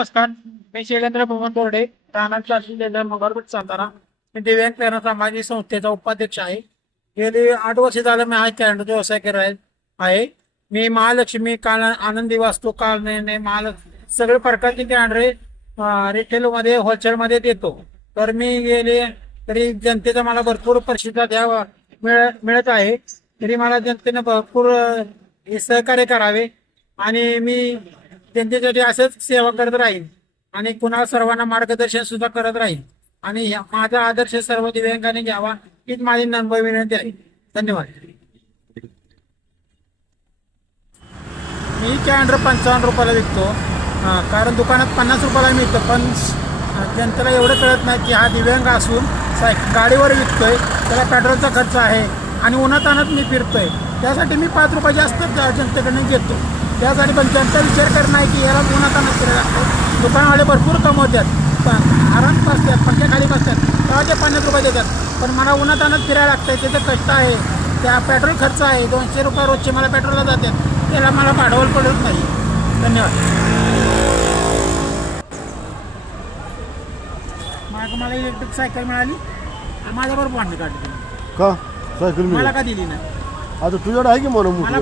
नमस्कार. मी शैलेंद्र भुवन बोर्डे, राहणार चाललेल्या मुगारपेठ सातारा. मी दिव्यांग प्रेरणा सामाजिक संस्थेचा उपाध्यक्ष आहे. गेली 8 वर्ष झालं मी हा कॅलेंडरचा व्यवसाय करत आहे. मी महालक्ष्मी काल आनंदी वास्तू काल महालक्ष्मी सगळे प्रकारचे कॅलेंडर रिटेलमध्ये होलसेलमध्ये देतो. तर मी गेले तरी जनतेचा मला भरपूर प्रतिसाद मिळत आहे. तरी मला जनतेने भरपूर सहकार्य करावे आणि मी जनतेसाठी असंच सेवा करत राहील आणि पुन्हा सर्वांना मार्गदर्शन सुद्धा करत राहील आणि माझा आदर्श सर्व दिव्यांगाने घ्यावा हीच माझी नम्र विनंती आहे. धन्यवाद. मी कॅलेंडर 55 रुपयाला विकतो, कारण दुकानात 50 रुपयाला मिळतो. पण जनतेला एवढं कळत नाही की हा दिव्यांग असून गाडीवर विकतोय, त्याला पेट्रोलचा खर्च आहे आणि उन्हातानात मी फिरतोय. त्यासाठी मी 5 रुपये जास्त जनतेकडे घेतो. त्यासाठी पण जनता विचार करत नाही की याला उन्हातानात फिरायला लागतो. दुकानवाले भरपूर कमवतात, पण आराम बसतात, पंख्याखाली बसतात, तेव्हा ते 50 रुपये देतात. पण मला उन्हातानात फिरायला लागतंय, त्याचं कष्ट आहे, त्या पेट्रोल खर्च आहे. 200 रुपये रोजचे मला पेट्रोलला जातात, त्याला मला भांडवल पडत नाही. धन्यवाद. मला इलेक्ट्रिक सायकल मिळाली, माझ्याबरोबर भांडण काढली. का सायकल मला का दिली नाही? आता तुझ्याकडे आहे की म्हणून मला